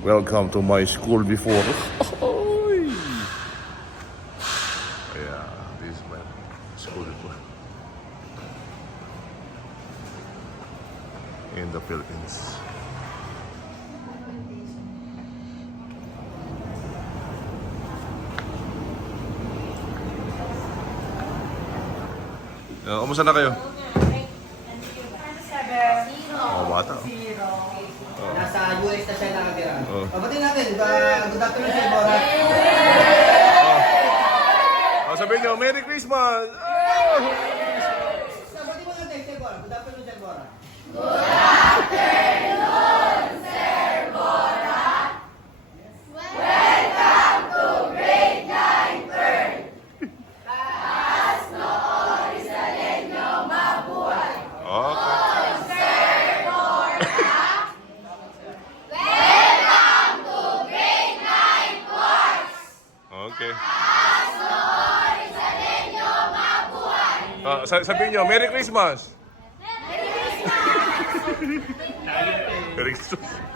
Welcome to my school before. Yeah, this is my school before. In the Philippines. Kumusta na kayo? Oh, bata. Nasa US na siya nakatira. Oh. Pabatin natin. Good afternoon, Sir Bora. Sabihin nyo, Merry Christmas! Sabatin mo natin, Sir Bora. Good afternoon, Sir Bora. Okay. Okay. Sabihin nyo, Merry Christmas! Merry Christmas!